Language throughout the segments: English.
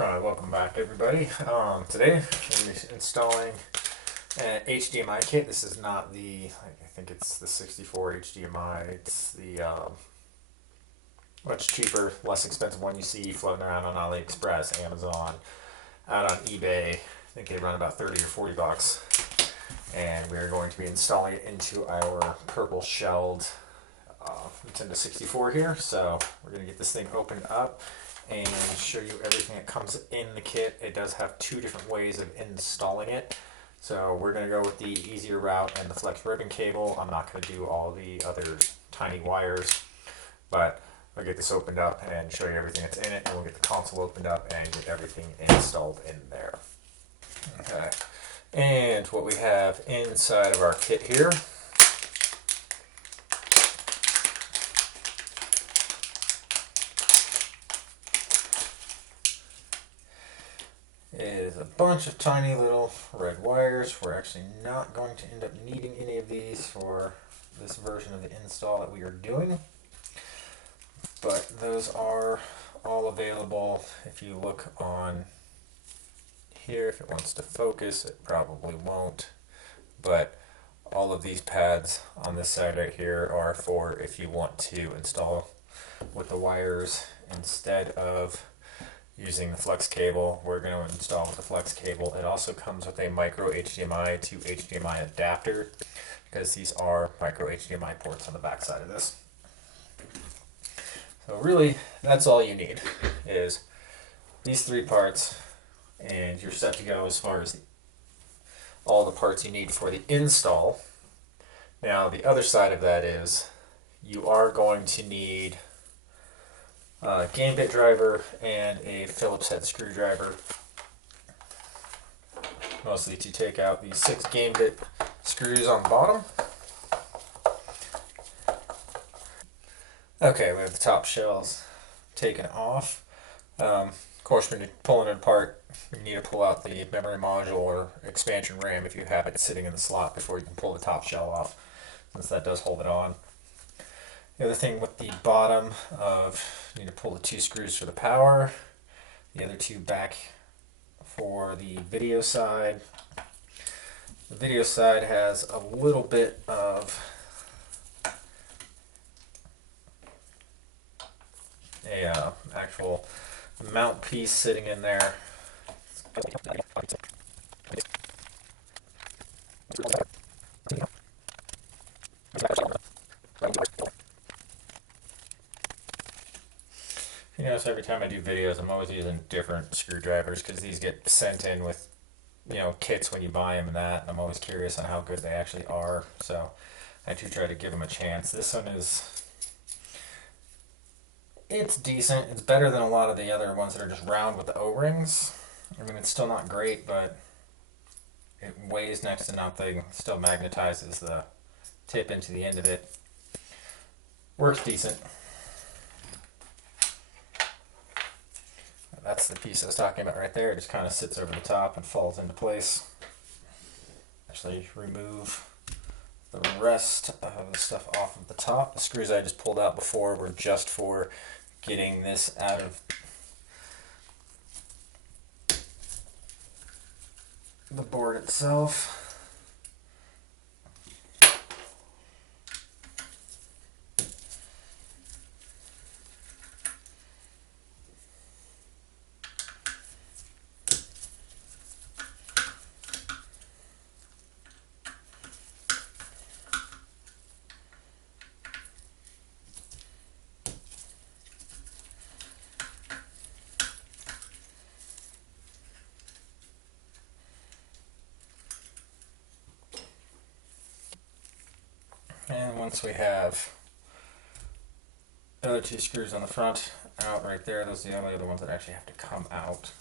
Alright, welcome back everybody. Today I'm going to be installing an HDMI kit. This is not the, I think it's the 64 HDMI. It's the much cheaper, less expensive one you see floating around on AliExpress, Amazon, out on eBay. I think they run about 30 or 40 bucks. And we're going to be installing it into our purple shelled Nintendo 64 here. So we're going to get this thing opened up and show you everything that comes in the kit. It does have two different ways of installing it. So we're going to go with the easier route and the flex ribbon cable. I'm not going to do all the other tiny wires, but I'll get this opened up and show you everything that's in it, and we'll get the console opened up and get everything installed in there. Okay, and what we have inside of our kit here is a bunch of tiny little red wires. We're actually not going to end up needing any of these for this version of the install that we are doing, but those are all available. If you look on here, if it wants to focus, it probably won't, but all of these pads on this side right here are for if you want to install with the wires instead of using the flex cable. We're going to install with the flex cable. It also comes with a micro HDMI to HDMI adapter, because these are micro HDMI ports on the back side of this. So really, that's all you need, is these three parts, and you're set to go as far as all the parts you need for the install. Now the other side of that is you are going to need a gambit driver and a Phillips head screwdriver, mostly to take out these 6 gambit screws on the bottom. Okay, we have the top shells taken off. Of course, when you're pulling it apart, you need to pull out the memory module or expansion RAM if you have it sitting in the slot before you can pull the top shell off, since that does hold it on. The other thing with the bottom of, you need to pull the 2 screws for the power, the other 2 back for the video side. The video side has a little bit of a actual mount piece sitting in there. You notice every time I do videos, I'm always using different screwdrivers, because these get sent in with, kits when you buy them and that. And I'm always curious on how good they actually are, so I do try to give them a chance. This one it's decent. It's better than a lot of the other ones that are just round with the O-rings. I mean, it's still not great, but it weighs next to nothing. Still magnetizes the tip into the end of it. Works decent. That's the piece I was talking about right there. It just kind of sits over the top and falls into place. Actually, remove the rest of the stuff off of the top. The screws I just pulled out before were just for getting this out of the board itself. And once we have the other 2 screws on the front out right there, those are the only other ones that actually have to come out.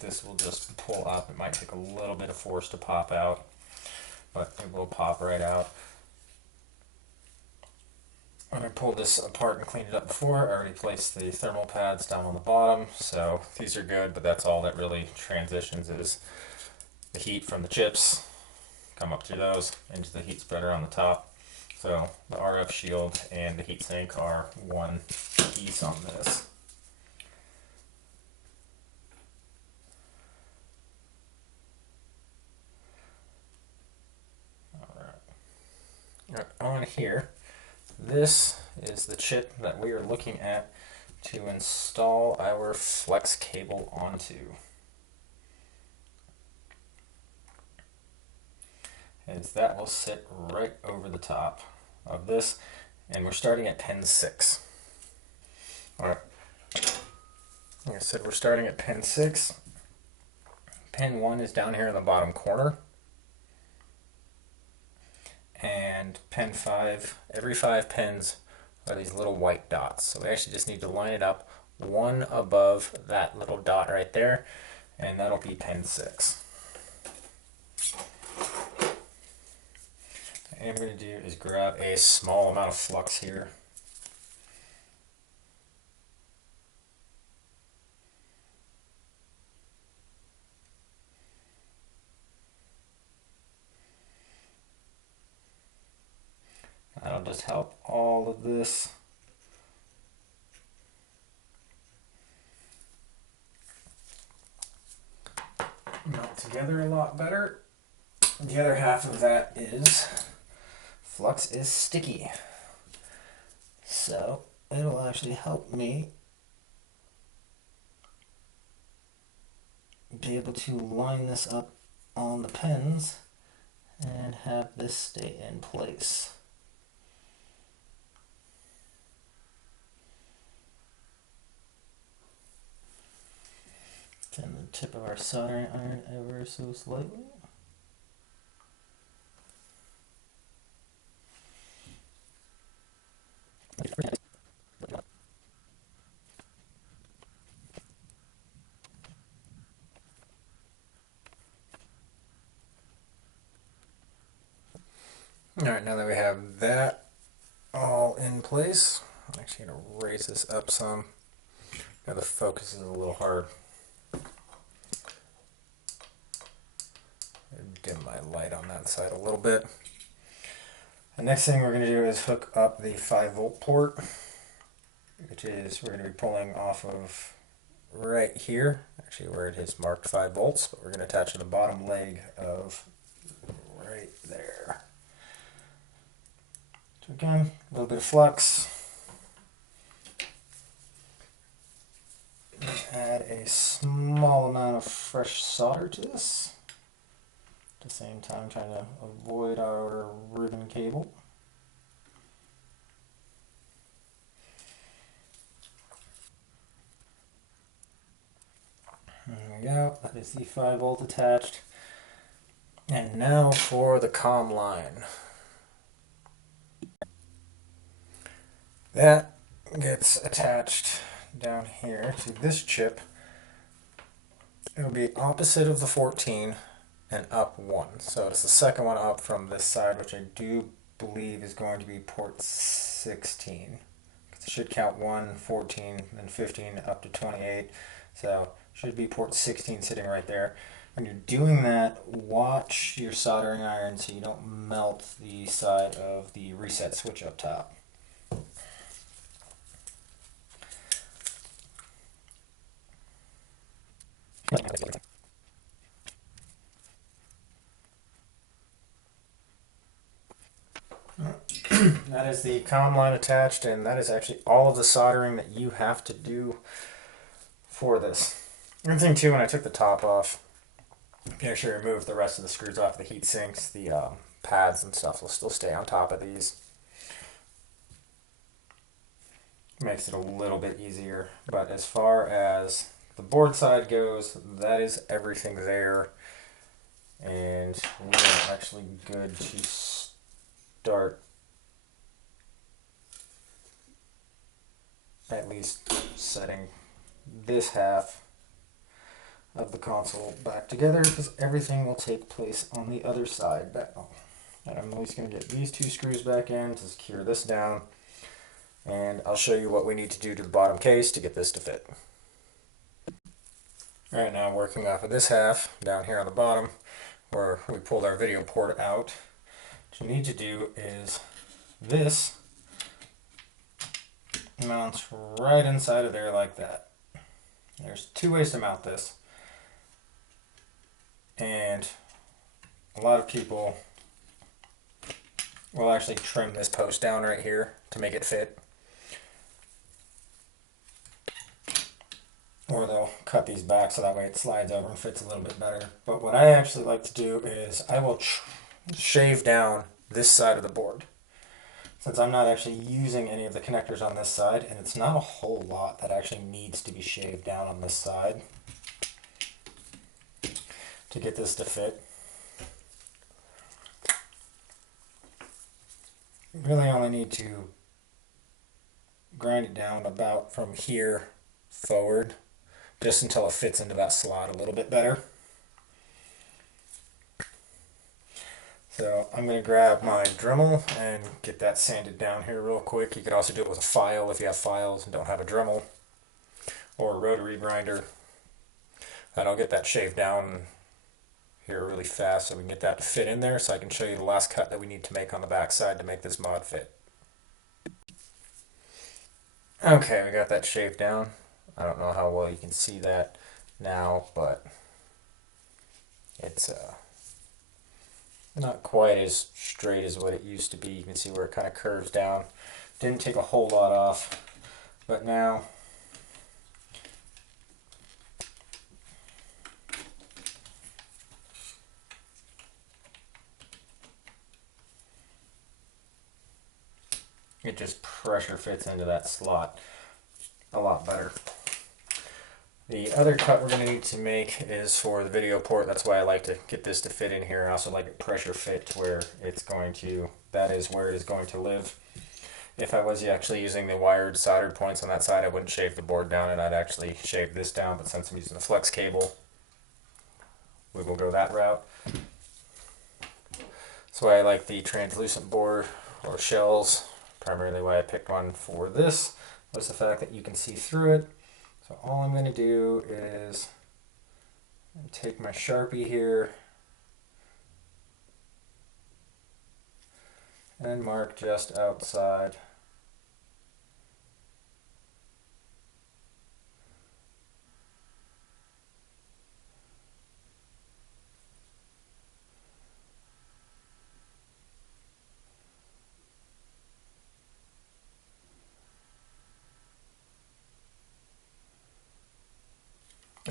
This will just pull up. It might take a little bit of force to pop out, but it will pop right out. When I pulled this apart and cleaned it up before, I already placed the thermal pads down on the bottom, so these are good, but that's all that really transitions is the heat from the chips come up through those into the heat spreader on the top. So the RF shield and the heatsink are one piece on this. here, this is the chip that we are looking at to install our flex cable onto. As that will sit right over the top of this, and we're starting at pin 6. Alright, like I said, we're starting at pin 6. Pin 1 is down here in the bottom corner. And pin 5, every 5 pins are these little white dots. So we actually just need to line it up one above that little dot right there, and that'll be pin 6. What I'm going to do is grab a small amount of flux here. That'll just help all of this melt together a lot better. The other half of that is flux is sticky, so it'll actually help me be able to line this up on the pins and have this stay in place. Turn the tip of our soldering iron ever so slightly. Alright, now that we have that all in place, I'm actually going to raise this up some. Now the focus is a little hard. Dim my light on that side a little bit. The next thing we're going to do is hook up the 5-volt port, which is we're going to be pulling off of right here, actually where it is marked 5 volts, but we're going to attach to the bottom leg of right there. So again, a little bit of flux. Add a small amount of fresh solder to this. At the same time, trying to avoid our ribbon cable. There we go, that is the 5-volt attached. And now for the comm line. That gets attached down here to this chip. It'll be opposite of the 14 and up 1. So it's the second one up from this side, which I do believe is going to be port 16. It should count 1, 14, then 15 up to 28. So should be port 16 sitting right there. When you're doing that, watch your soldering iron so you don't melt the side of the reset switch up top. That is the comm line attached, and that is actually all of the soldering that you have to do for this. One thing too, when I took the top off, you actually remove the rest of the screws off the heat sinks, the pads and stuff will still stay on top of these. Makes it a little bit easier, but as far as the board side goes, that is everything there, and we are actually good to start at least setting this half of the console back together, because everything will take place on the other side now. And I'm at least going to get these 2 screws back in to secure this down, and I'll show you what we need to do to the bottom case to get this to fit. Alright, now working off of this half down here on the bottom where we pulled our video port out, what you need to do is this mounts right inside of there like that. There's 2 ways to mount this, and a lot of people we'll actually trim this post down right here to make it fit. Or they'll cut these back so that way it slides over and fits a little bit better. But what I actually like to do is I will shave down this side of the board. Since I'm not actually using any of the connectors on this side, and it's not a whole lot that actually needs to be shaved down on this side to get this to fit. You really only need to grind it down about from here forward, just until it fits into that slot a little bit better. So I'm going to grab my Dremel and get that sanded down here real quick. You could also do it with a file if you have files and don't have a Dremel, or a rotary grinder. And I'll get that shaved down here really fast so we can get that to fit in there, so I can show you the last cut that we need to make on the back side to make this mod fit. Okay, we got that shaved down. I don't know how well you can see that now, but it's not quite as straight as what it used to be. You can see where it kind of curves down. Didn't take a whole lot off, but now it just pressure fits into that slot a lot better. The other cut we're going to need to make is for the video port. That's why I like to get this to fit in here. I also like it pressure fit to where it's going to, that is where it is going to live. If I was actually using the wired soldered points on that side, I wouldn't shave the board down and I'd actually shave this down, but since I'm using the flex cable, we will go that route. That's why I like the translucent board or shells. Primarily why I picked one for this was the fact that you can see through it. So all I'm going to do is take my Sharpie here and mark just outside.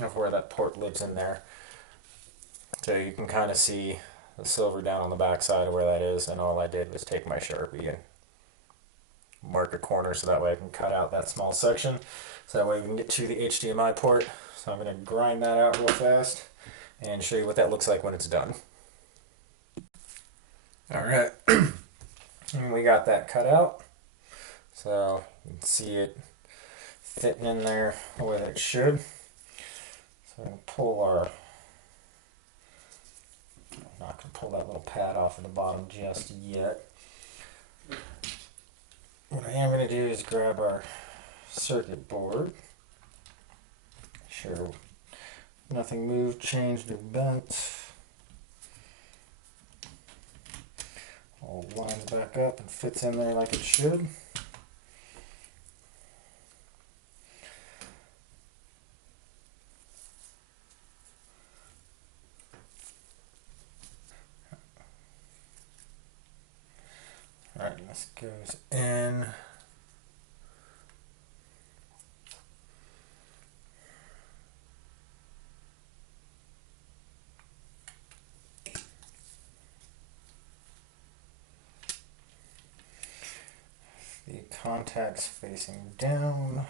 Of where that port lives in there. So you can kind of see the silver down on the back side of where that is, and all I did was take my Sharpie and mark a corner so that way I can cut out that small section, so that way we can get to the HDMI port. So I'm going to grind that out real fast and show you what that looks like when it's done. Alright, and we got that cut out, so you can see it fitting in there the way that it should. So I'm going to pull our, I'm not going to pull that little pad off of the bottom just yet. What I am going to do is grab our circuit board. Sure, nothing moved, changed, or bent. All lines back up and fits in there like it should. Alright, this goes in. The contacts facing down.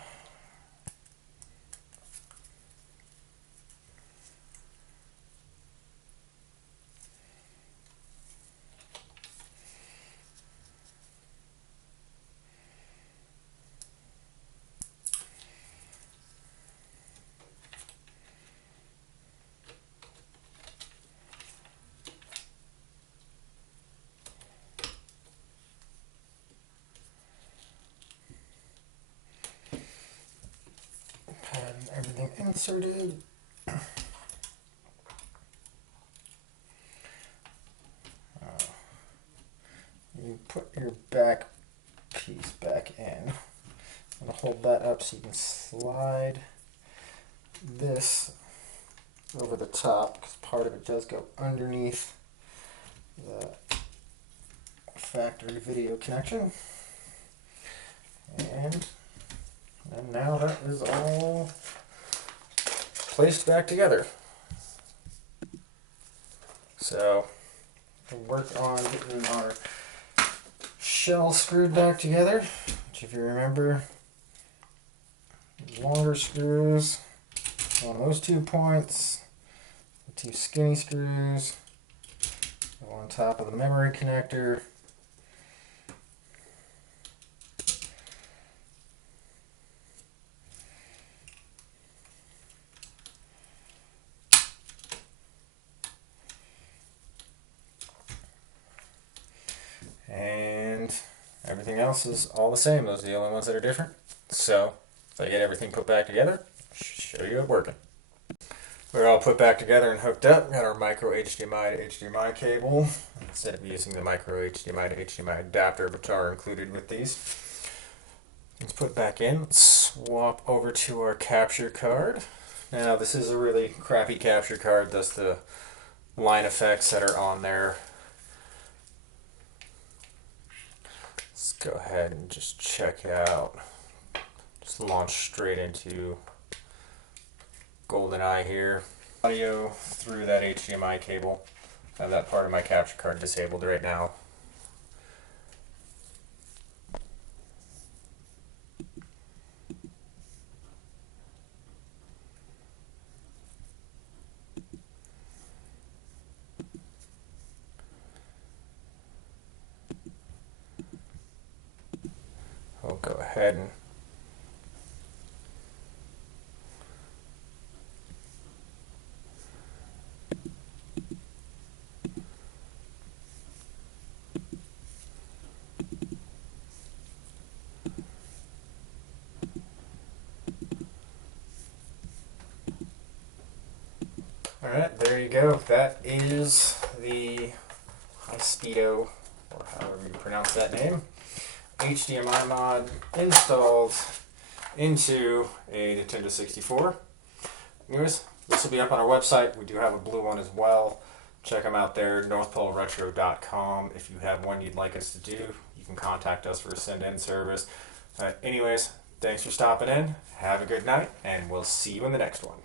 Everything inserted. You put your back piece back in and hold that up so you can slide this over the top, because part of it does go underneath the factory video connection. And now that is all placed back together. So we'll work on getting our shell screwed back together, which if you remember, longer screws on those 2 points, the 2 skinny screws go on top of the memory connector. And everything else is all the same. Those are the only ones that are different. So if I get everything put back together, I'll show you it working. We're all put back together and hooked up. Got our micro HDMI to HDMI cable instead of using the micro HDMI to HDMI adapter, which are included with these. Let's put back in. Let's swap over to our capture card. Now this is a really crappy capture card. That's the line effects that are on there. Let's go ahead and just check out. Just launch straight into GoldenEye here. Audio through that HDMI cable. I have that part of my capture card disabled right now. I'll go ahead and Alright, there you go. That is the HISPEEDIDO, or however you pronounce that name, HDMI mod installed into a Nintendo 64. Anyways, this will be up on our website. We do have a blue one as well. Check them out there, northpoleretro.com. If you have one you'd like us to do, you can contact us for a send-in service. Anyways, thanks for stopping in. Have a good night, and we'll see you in the next one.